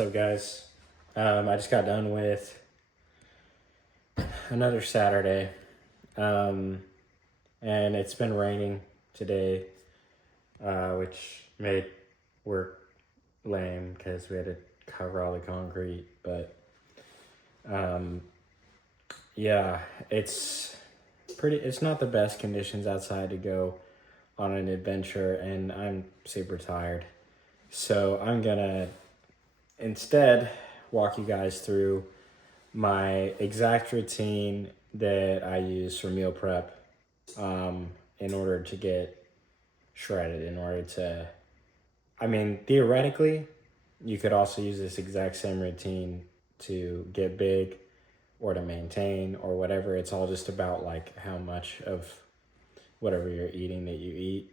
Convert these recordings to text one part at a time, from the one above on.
What's up, guys? I just got done with another Saturday, and it's been raining today, which made work lame because we had to cover all the concrete. But yeah, it's not the best conditions outside to go on an adventure, and I'm super tired. So I'm gonna instead walk you guys through my exact routine that I use for meal prep in order to get shredded, theoretically, you could also use this exact same routine to get big or to maintain or whatever. It's all just about like how much of whatever you're eating that you eat.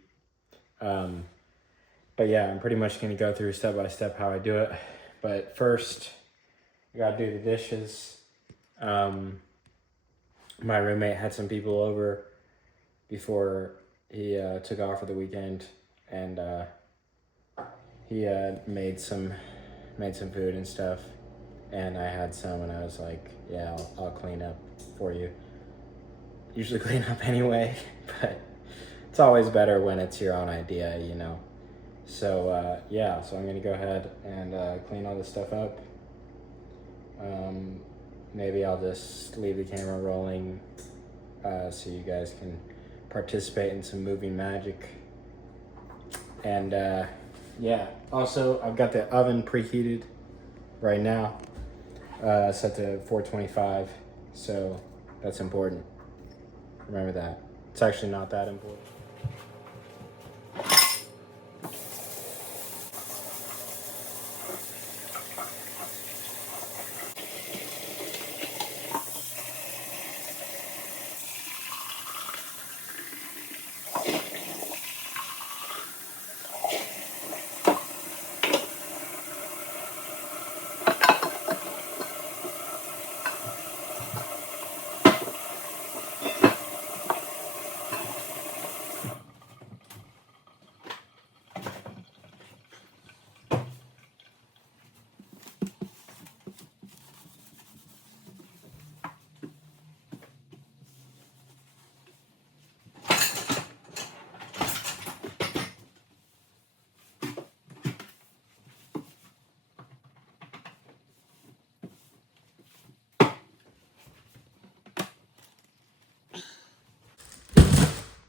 But yeah, I'm pretty much going to go through step by step how I do it. But first, I got to do the dishes. My roommate had some people over before he took off for the weekend, and he made some food and stuff, and I had some, and I was like, yeah, I'll clean up for you. Usually clean up anyway, but it's always better when it's your own idea, you know. So so I'm gonna go ahead and clean all this stuff up. Maybe I'll just leave the camera rolling so you guys can participate in some movie magic. And also I've got the oven preheated right now, set to 425, so that's important. Remember that. It's actually not that important.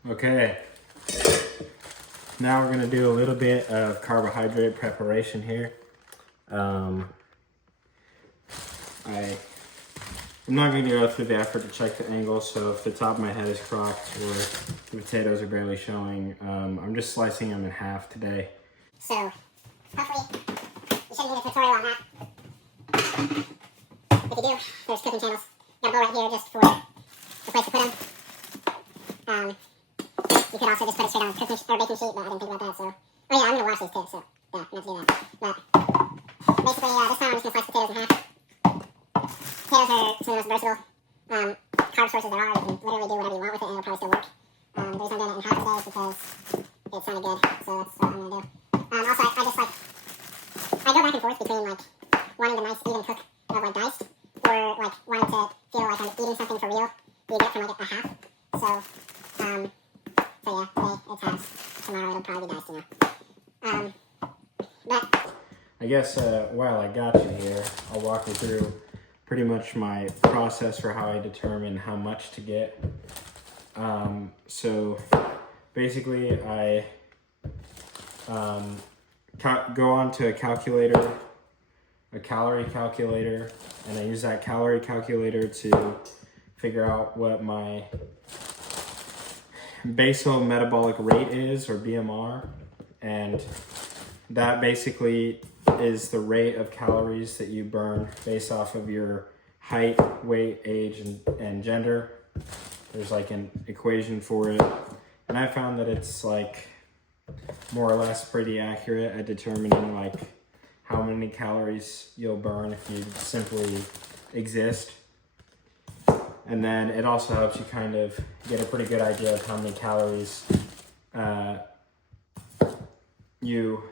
Okay, now we're gonna do a little bit of carbohydrate preparation here. I'm not going to go through the effort to check the angle, so if the top of my head is cropped or the potatoes are barely showing, I'm just slicing them in half today. So, hopefully, you shouldn't need a tutorial on that. If you do, there's cooking channels. Got a bowl right here just for the place to put them. You could also just put it straight on a cooking or baking sheet, but I didn't think about that, so. Oh yeah, I'm going to wash these too, so yeah, I'm going to do that. But basically, this time I'm just going to slice potatoes in half. Potatoes are some of the most versatile carb sources there are. You can literally do whatever you want with it and it'll probably still work. The reason I'm doing it in half today is because it sounded good, so that's what I'm going to do. Also, I go back and forth between like wanting the nice even cook of like diced or like wanting to feel like I'm eating something for real. You get from like a half. So yeah, today it's half. Tomorrow it'll probably be diced, you know. But I guess while I got you here, I'll walk you through pretty much my process for how I determine how much to get. So basically I go on to a calculator, a calorie calculator, and I use that calorie calculator to figure out what my basal metabolic rate is, or BMR, and that basically is the rate of calories that you burn based off of your height, weight, age, and gender. There's like an equation for it, and I found that it's like more or less pretty accurate at determining like how many calories you'll burn if you simply exist. And then it also helps you kind of get a pretty good idea of how many calories you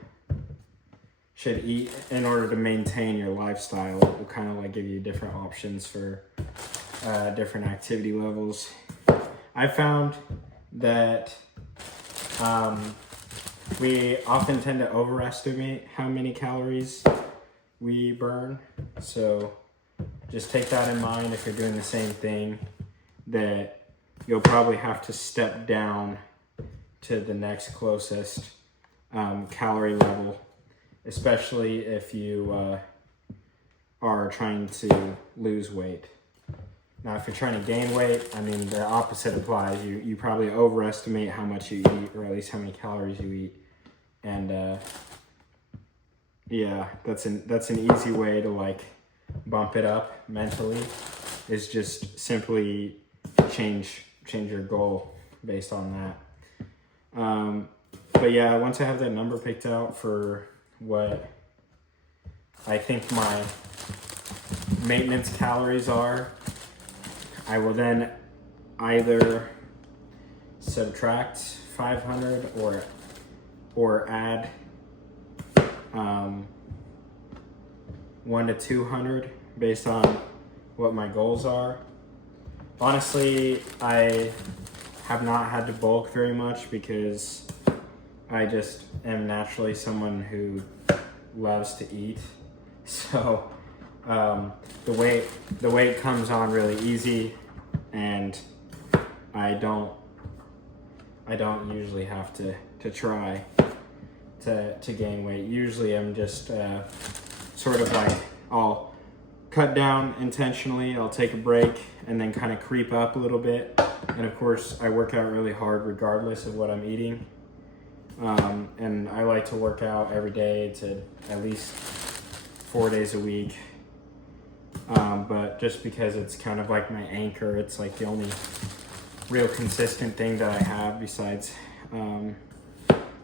should eat in order to maintain your lifestyle. It will kind of like give you different options for different activity levels. I found that we often tend to overestimate how many calories we burn. So just take that in mind if you're doing the same thing, that you'll probably have to step down to the next closest calorie level, especially if you are trying to lose weight. Now, if you're trying to gain weight, I mean, the opposite applies. You probably overestimate how much you eat, or at least how many calories you eat. And yeah, that's an easy way to like bump it up mentally, is just simply change your goal based on that. But yeah, once I have that number picked out for what I think my maintenance calories are, I will then either subtract 500 or add 1 to 200 based on what my goals are. Honestly, I have not had to bulk very much because I just am naturally someone who loves to eat. So the weight comes on really easy, and I don't usually have to try to gain weight. Usually I'm just sort of like, I'll cut down intentionally, I'll take a break, and then kind of creep up a little bit. And of course I work out really hard regardless of what I'm eating. And I like to work out every day to at least 4 days a week. But just because it's kind of like my anchor, it's like the only real consistent thing that I have besides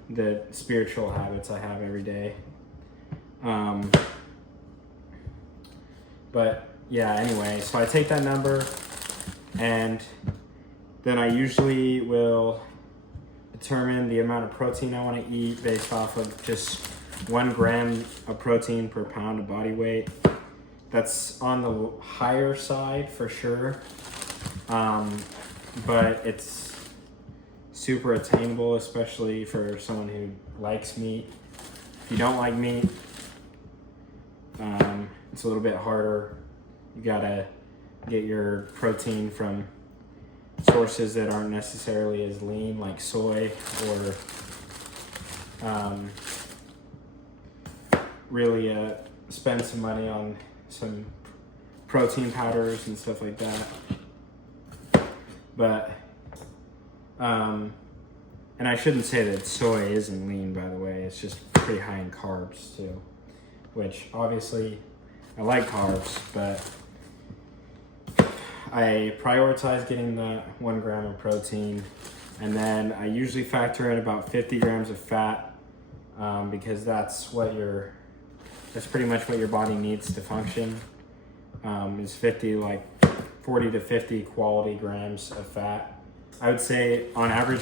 the spiritual habits I have every day. But yeah, anyway, so I take that number, and then I usually will determine the amount of protein I want to eat based off of just 1 gram of protein per pound of body weight. That's on the higher side for sure, but it's super attainable, especially for someone who likes meat. If you don't like meat, it's a little bit harder. You gotta get your protein from sources that aren't necessarily as lean, like soy, or really spend some money on some protein powders and stuff like that. But and I shouldn't say that soy isn't lean, by the way. It's just pretty high in carbs too, which obviously I like carbs, but I prioritize getting that 1 gram of protein, and then I usually factor in about 50 grams of fat, because that's pretty much what your body needs to function. Is 40 to 50 quality grams of fat. I would say on average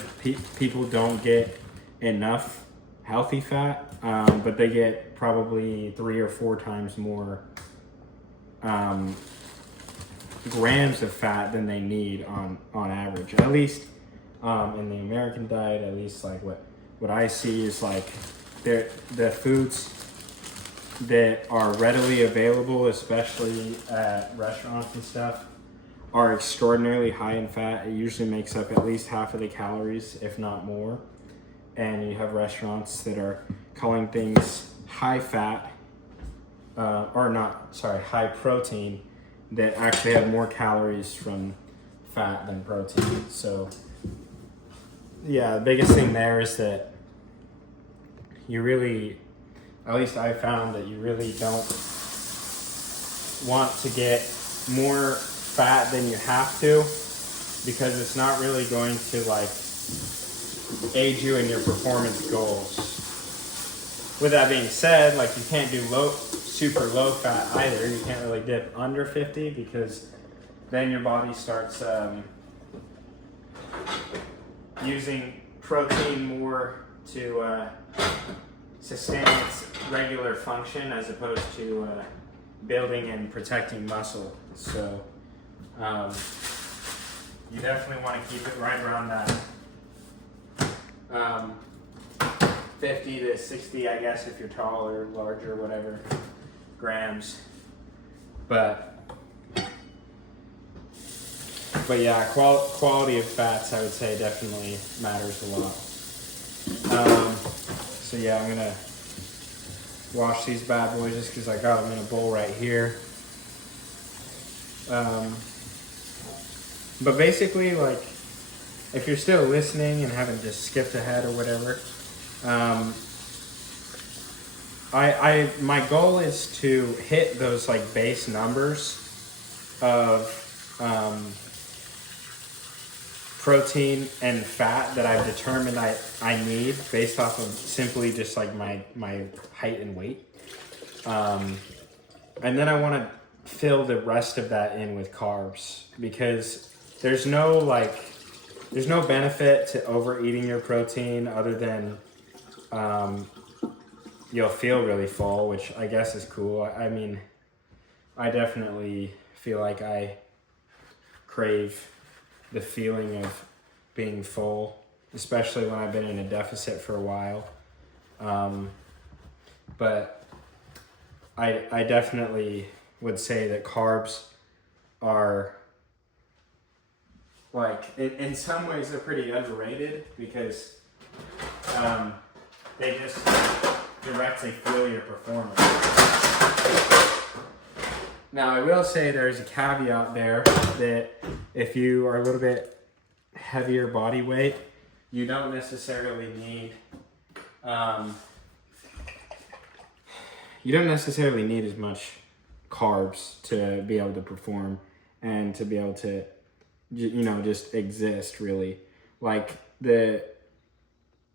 people don't get enough healthy fat, but they get probably 3 or 4 times more grams of fat than they need on average. At least in the American diet, at least like what I see is like the foods that are readily available, especially at restaurants and stuff, are extraordinarily high in fat. It usually makes up at least half of the calories, if not more. And you have restaurants that are calling things high fat, high protein, that actually have more calories from fat than protein. So yeah, the biggest thing there is that you really, at least I found that you really don't want to get more fat than you have to, because it's not really going to like aid you in your performance goals. With that being said, like you can't do super low fat either. You can't really dip under 50, because then your body starts using protein more to sustain its regular function as opposed to building and protecting muscle. So you definitely want to keep it right around that 50 to 60, I guess, if you're taller, larger, whatever, grams. But yeah, quality of fats, I would say, definitely matters a lot. So yeah, I'm gonna wash these bad boys just because I got them in a bowl right here. But basically, like, if you're still listening and haven't just skipped ahead or whatever, my goal is to hit those like base numbers of protein and fat that I've determined I need based off of simply just like my height and weight. And then I want to fill the rest of that in with carbs, because there's no benefit to overeating your protein other than you'll feel really full, which I guess is cool. I mean, I definitely feel like I crave the feeling of being full, especially when I've been in a deficit for a while. But I definitely would say that carbs are, like, in some ways they're pretty underrated, because they just directly fuel your performance. Now, I will say there's a caveat there that if you are a little bit heavier body weight, you don't necessarily need as much carbs to be able to perform and to be able to, just exist, really. Like,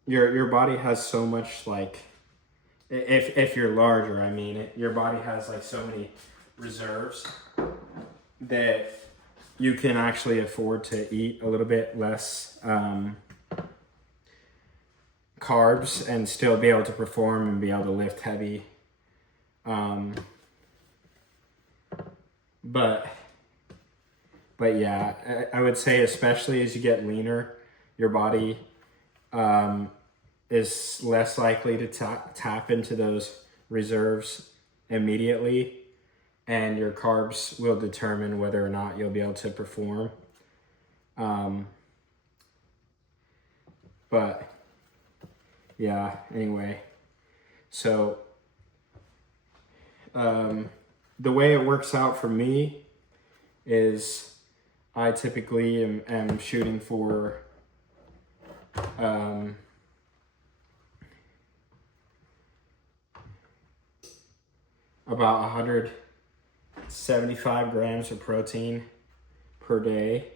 your body has so much, like, if you're larger, I mean, your body has like so many reserves that you can actually afford to eat a little bit less carbs and still be able to perform and be able to lift heavy. But yeah, I would say, especially as you get leaner, your body is less likely to tap into those reserves immediately, and your carbs will determine whether or not you'll be able to perform. But yeah, anyway, so the way it works out for me is I typically am shooting for about 175 grams of protein per day.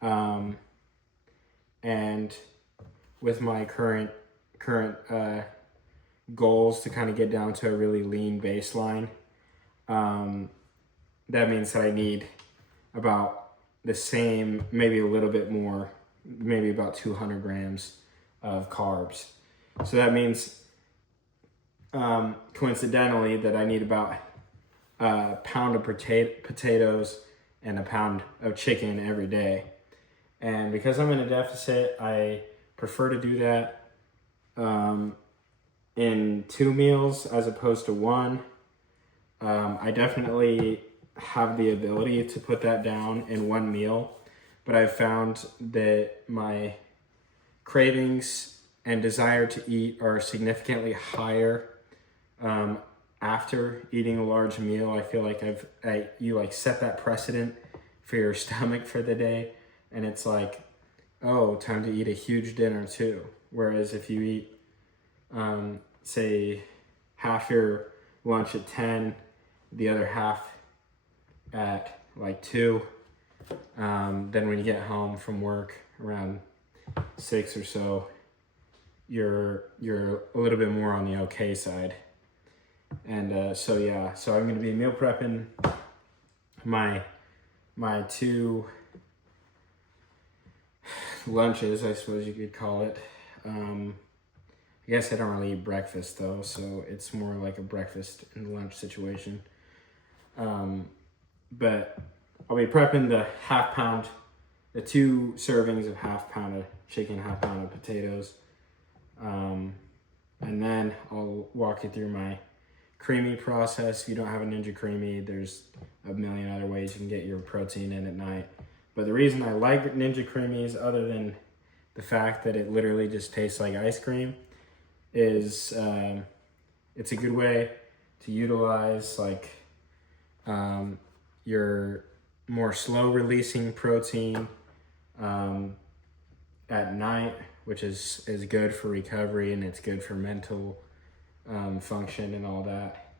And with my current goals to kind of get down to a really lean baseline, that means that I need about the same, maybe a little bit more, maybe about 200 grams of carbs. So that means, coincidentally, that I need about a pound of potatoes and a pound of chicken every day. And because I'm in a deficit, I prefer to do that in 2 meals as opposed to 1. I definitely have the ability to put that down in 1 meal, but I've found that my cravings and desire to eat are significantly higher after eating a large meal. I feel like you like set that precedent for your stomach for the day, and it's like, oh, time to eat a huge dinner too. Whereas if you eat, say, half your lunch at 10, the other half at like 2, then when you get home from work around 6 or so, you're a little bit more on the okay side. And so I'm going to be meal prepping my 2 lunches, I suppose you could call it, I guess I don't really eat breakfast though, so it's more like a breakfast and lunch situation. But I'll be prepping the 2 servings of half pound of chicken, half pound of potatoes. And then I'll walk you through my creamy process. If you don't have a Ninja Creamy, there's a million other ways you can get your protein in at night. But the reason I like Ninja Creamies, other than the fact that it literally just tastes like ice cream, is it's a good way to utilize like your more slow releasing protein at night, which is good for recovery, and it's good for mental function and all that.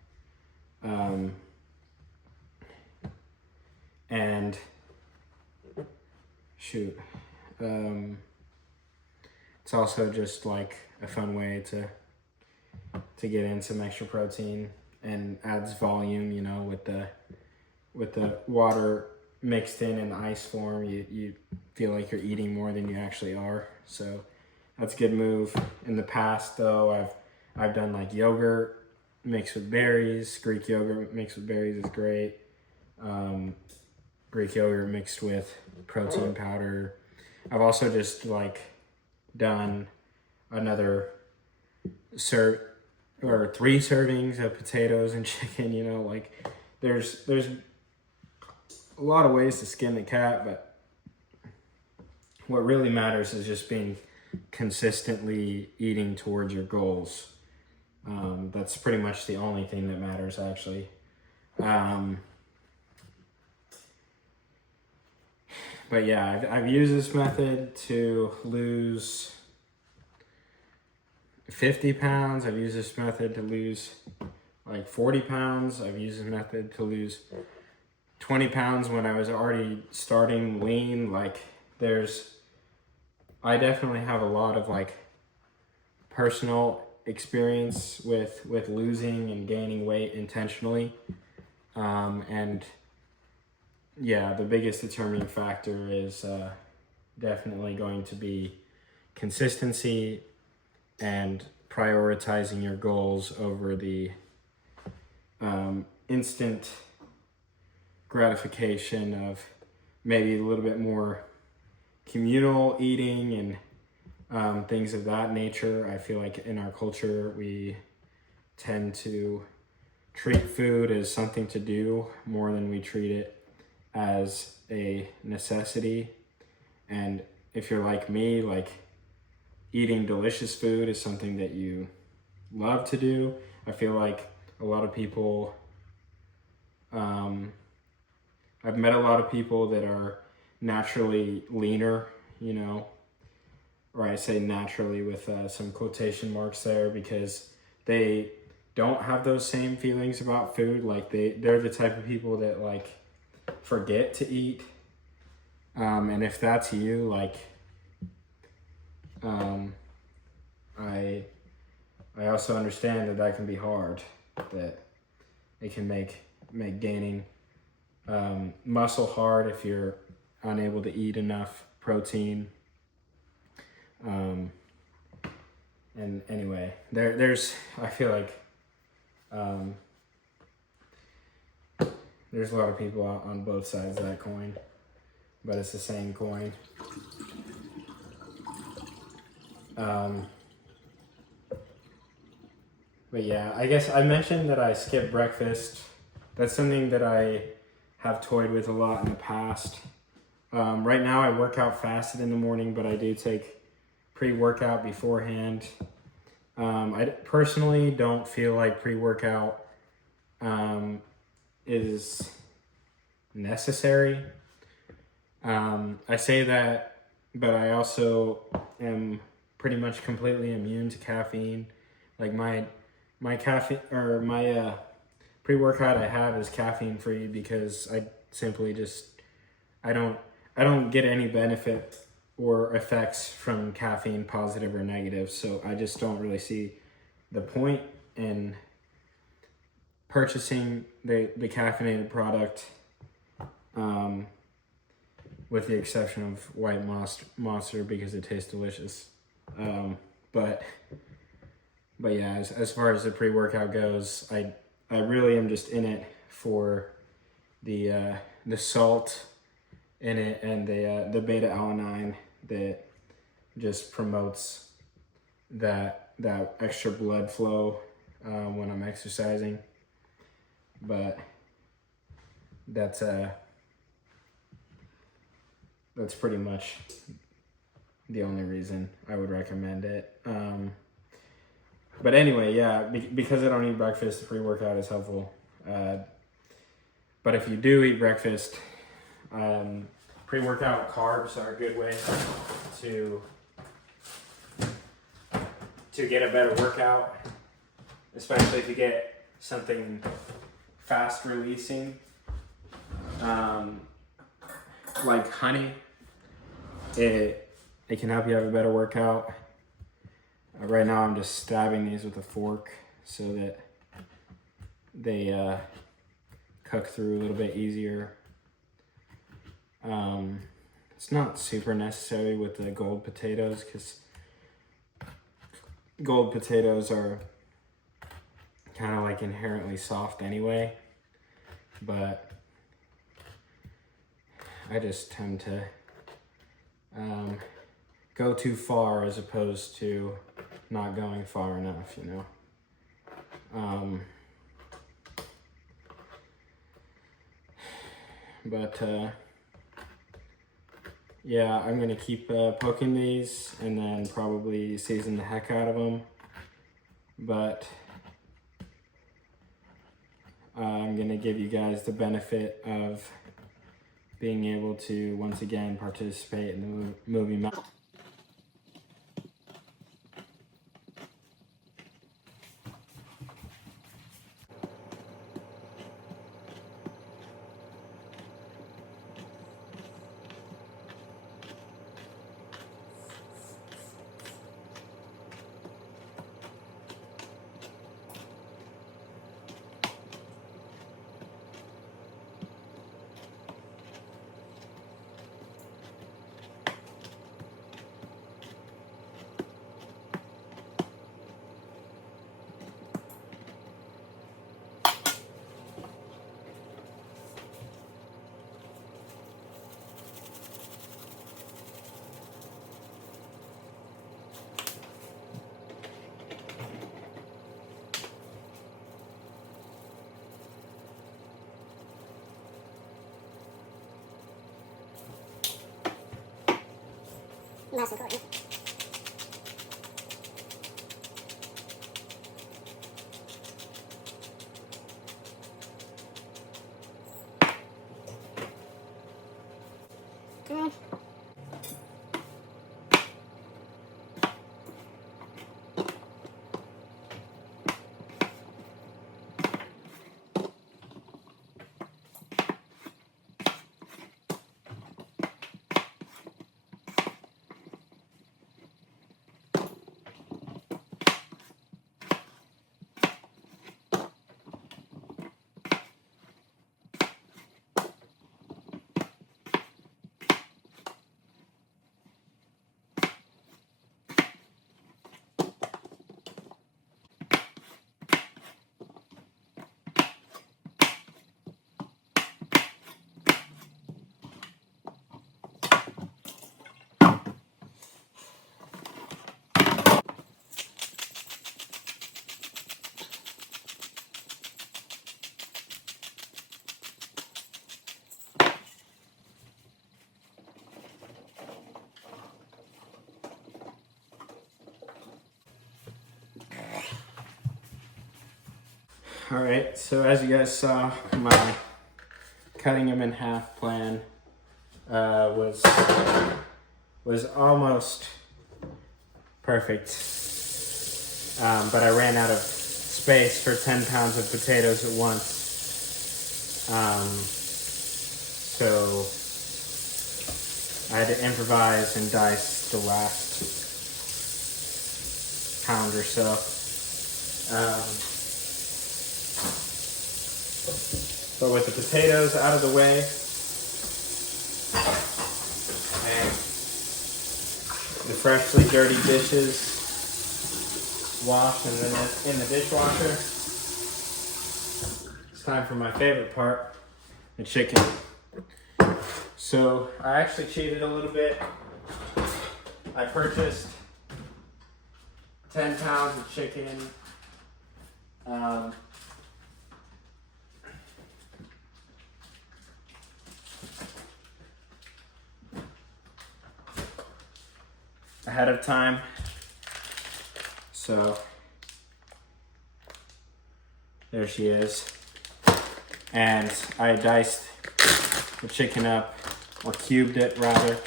And shoot, it's also just like a fun way to get in some extra protein, and adds volume, you know, with the water mixed in ice form, you feel like you're eating more than you actually are. So that's a good move. In the past though, I've done like yogurt mixed with berries. Greek yogurt mixed with berries is great. Greek yogurt mixed with protein powder. I've also just like done another 3 servings of potatoes and chicken, you know, like there's a lot of ways to skin the cat, but what really matters is just being consistently eating towards your goals. That's pretty much the only thing that matters, actually. But yeah, I've used this method to lose 50 pounds. I've used this method to lose like 40 pounds. I've used this method to lose 20 pounds when I was already starting lean. Like I definitely have a lot of like personal experience with losing and gaining weight intentionally. And yeah, the biggest determining factor is definitely going to be consistency and prioritizing your goals over the instant gratification of maybe a little bit more communal eating and things of that nature. I feel like in our culture, we tend to treat food as something to do more than we treat it as a necessity. And if you're like me, like eating delicious food is something that you love to do. I feel like a lot of people, I've met a lot of people that are naturally leaner, you know, or I say naturally with some quotation marks there, because they don't have those same feelings about food. Like they're the type of people that like forget to eat. And if that's you, like, I also understand that can be hard, that it can make gaining muscle hard if you're unable to eat enough protein. And anyway, there's I feel like there's a lot of people on both sides of that coin, but it's the same coin. But yeah, I guess I mentioned that I skip breakfast. That's something that I have toyed with a lot in the past. Right now I work out fasted in the morning, but I do take pre-workout beforehand. I personally don't feel like pre-workout is necessary. I say that, but I also am pretty much completely immune to caffeine. Like my caffeine or my pre-workout I have is caffeine free, because I simply just I don't get any benefit or effects from caffeine, positive or negative. So I just don't really see the point in purchasing the caffeinated product, with the exception of White Monster because it tastes delicious. But But yeah, as far as the pre-workout goes, I really am just in it for the salt in it and the beta alanine that just promotes that extra blood flow when I'm exercising. But that's pretty much the only reason I would recommend it. But anyway, yeah, because I don't eat breakfast, the pre-workout is helpful. But if you do eat breakfast, pre-workout carbs are a good way to get a better workout, especially if you get something fast releasing, like honey. It can help you have a better workout. Right now I'm just stabbing these with a fork so that they cook through a little bit easier. It's not super necessary with the gold potatoes because gold potatoes are kind of like inherently soft anyway, but I just tend to go too far as opposed to not going far enough, you know. But yeah, I'm gonna keep poking these and then probably season the heck out of them. But I'm gonna give you guys the benefit of being able to once again participate in the movie Magic. Most important. Good. All right, so as you guys saw, my cutting them in half plan was almost perfect, but I ran out of space for 10 pounds of potatoes at once, so I had to improvise and dice the last pound or so. But with the potatoes out of the way and the freshly dirty dishes washed and then in the dishwasher. It's time for my favorite part, the chicken. So I actually cheated a little bit. I purchased 10 pounds of chicken. Ahead of time. So there she is. And I diced the chicken up, or cubed it rather.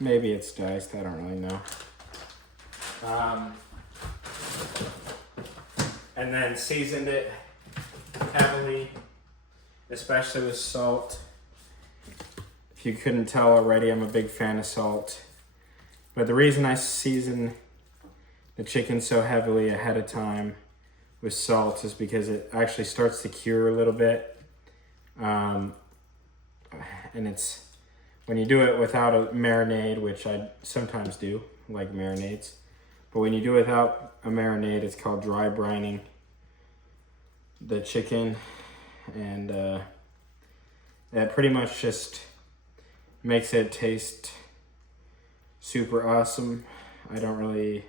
Maybe it's diced, I don't really know. And then seasoned it heavily, especially with salt. If you couldn't tell already, I'm a big fan of salt. But the reason I season the chicken so heavily ahead of time with salt is because it actually starts to cure a little bit. And it's, when you do it without a marinade, which I sometimes do, like marinades. But when you do it without a marinade, it's called dry brining the chicken. And that pretty much just makes it taste super awesome. I don't really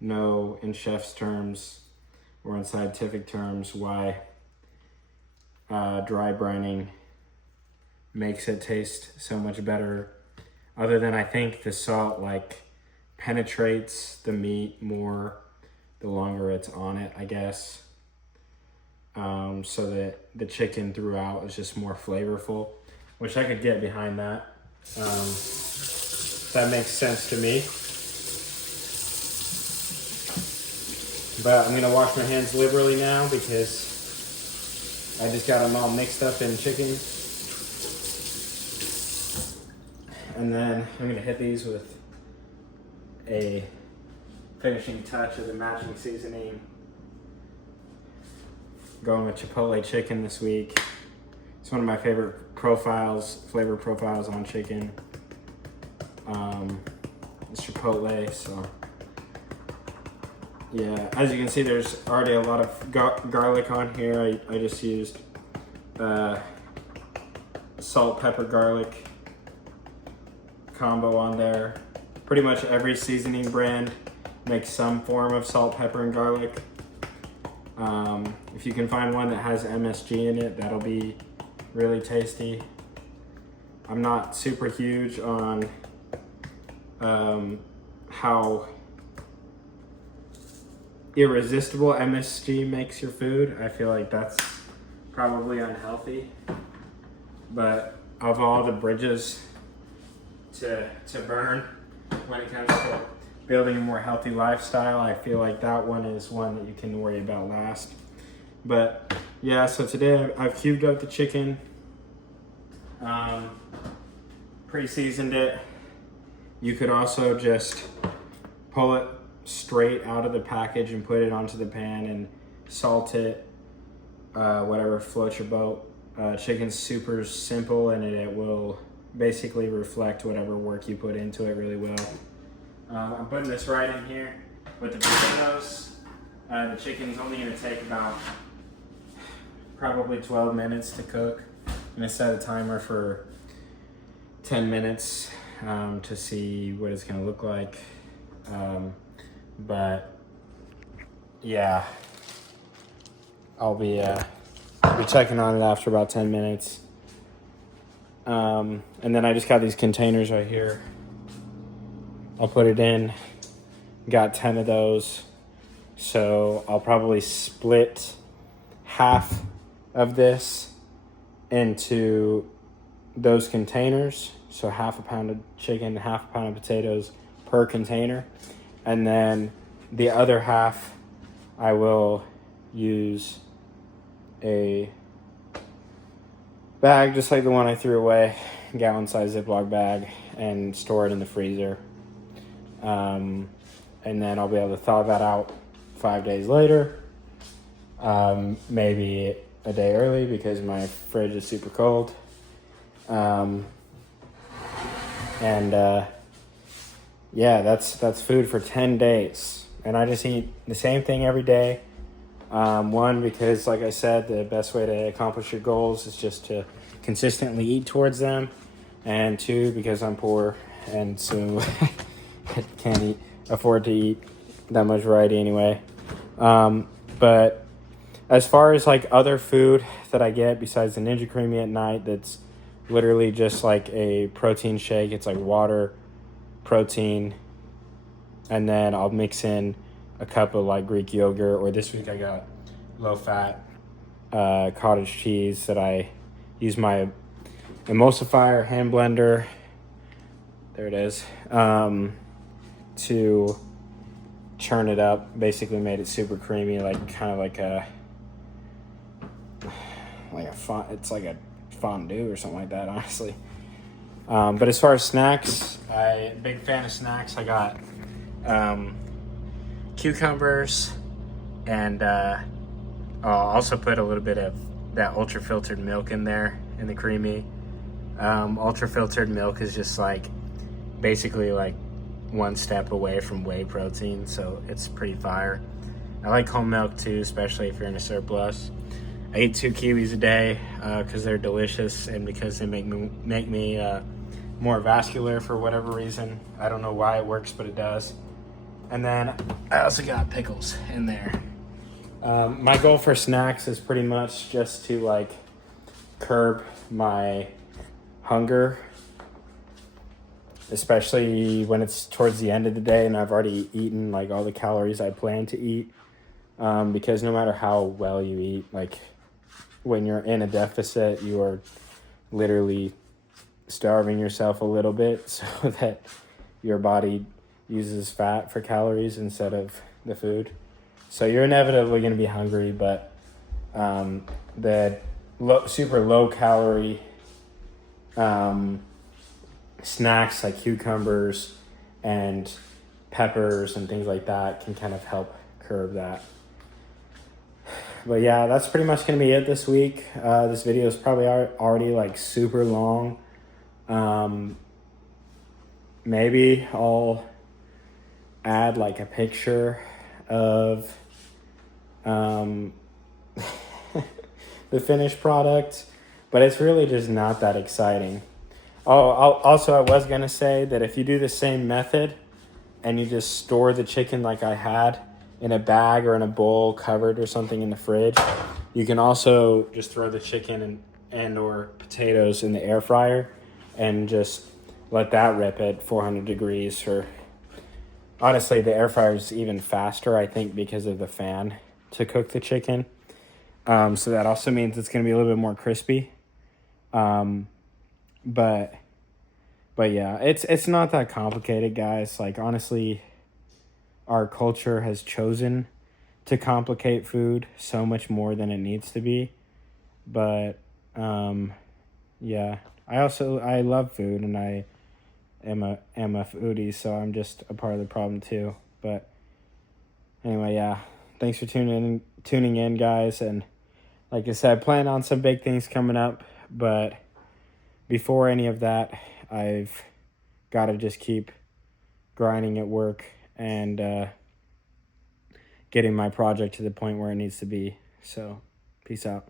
know in chef's terms or in scientific terms why dry brining makes it taste so much better, other than I think the salt like penetrates the meat more the longer it's on it, I guess. So that the chicken throughout is just more flavorful, which I could get behind that. That makes sense to me. But I'm gonna wash my hands liberally now because I just got them all mixed up in chicken. And then I'm gonna hit these with a finishing touch of the matching seasoning. Going with Chipotle chicken this week. It's one of my favorite flavor profiles on chicken. It's Chipotle, so yeah. As you can see, there's already a lot of garlic on here. I just used salt, pepper, garlic combo on there. Pretty much every seasoning brand makes some form of salt, pepper, and garlic. If you can find one that has MSG in it, that'll be really tasty. I'm not super huge on how irresistible MSG makes your food. I feel like that's probably unhealthy. But of all the bridges to burn when it comes to building a more healthy lifestyle, I feel like that one is one that you can worry about last. But yeah, so today I've cubed up the chicken, pre-seasoned it. You could also just pull it straight out of the package and put it onto the pan and salt it, whatever floats your boat. Chicken's super simple and it will basically reflect whatever work you put into it really well. I'm putting this right in here with the potatoes. The chicken's only going to take about probably 12 minutes to cook. I'm going to set a timer for 10 minutes to see what it's going to look like. But yeah, I'll be checking on it after about 10 minutes. And then I just got these containers right here. I'll put it in. Got 10 of those. So I'll probably split half of this into those containers. So half a pound of chicken, half a pound of potatoes per container. And then the other half, I will use a bag just like the one I threw away, gallon-sized Ziploc bag, and store it in the freezer. And then I'll be able to thaw that out 5 days later, maybe a day early because my fridge is super cold. yeah, that's food for 10 days. And I just eat the same thing every day. One, because like I said, the best way to accomplish your goals is just to consistently eat towards them. And two, because I'm poor and so I can't afford to eat that much variety anyway. But as far as like other food that I get besides the Ninja Creamy at night, that's literally just like a protein shake. It's like water, protein, and then I'll mix in a cup of like Greek yogurt, or this week I got low fat cottage cheese that I use my emulsifier hand blender. There it is. To churn it up, basically made it super creamy, like kind of like a it's like a fondue or something like that, honestly. But as far as snacks, I'm a big fan of snacks. I got cucumbers, and I'll also put a little bit of that ultra filtered milk in there in the creamy. Ultra filtered milk is just like basically like one step away from whey protein, so it's pretty fire. I like whole milk too, especially if you're in a surplus. I eat 2 kiwis a day because they're delicious and because they make me more vascular for whatever reason. I don't know why it works, but it does. And then I also got pickles in there. My goal for snacks is pretty much just to like curb my hunger, especially when it's towards the end of the day and I've already eaten like all the calories I plan to eat. Because no matter how well you eat, like when you're in a deficit, you are literally starving yourself a little bit so that your body uses fat for calories instead of the food. So you're inevitably going to be hungry, but the super low calorie snacks like cucumbers and peppers and things like that can kind of help curb that. But yeah, that's pretty much going to be it this week. This video is probably already like super long. Maybe I'll add like a picture of the finished product, but it's really just not that exciting. Oh, I was going to say that if you do the same method and you just store the chicken like I had in a bag or in a bowl covered or something in the fridge, you can also just throw the chicken and or potatoes in the air fryer and just let that rip at 400 degrees. Or honestly, the air fryer is even faster, I think, because of the fan to cook the chicken. So that also means it's going to be a little bit more crispy. But yeah, it's not that complicated, guys. Like, honestly, our culture has chosen to complicate food so much more than it needs to be. But yeah, I love food, and I am a foodie, so I'm just a part of the problem too. But anyway, yeah, thanks for tuning in, guys. And like I said, plan on some big things coming up, but before any of that, I've got to just keep grinding at work and getting my project to the point where it needs to be. So, peace out.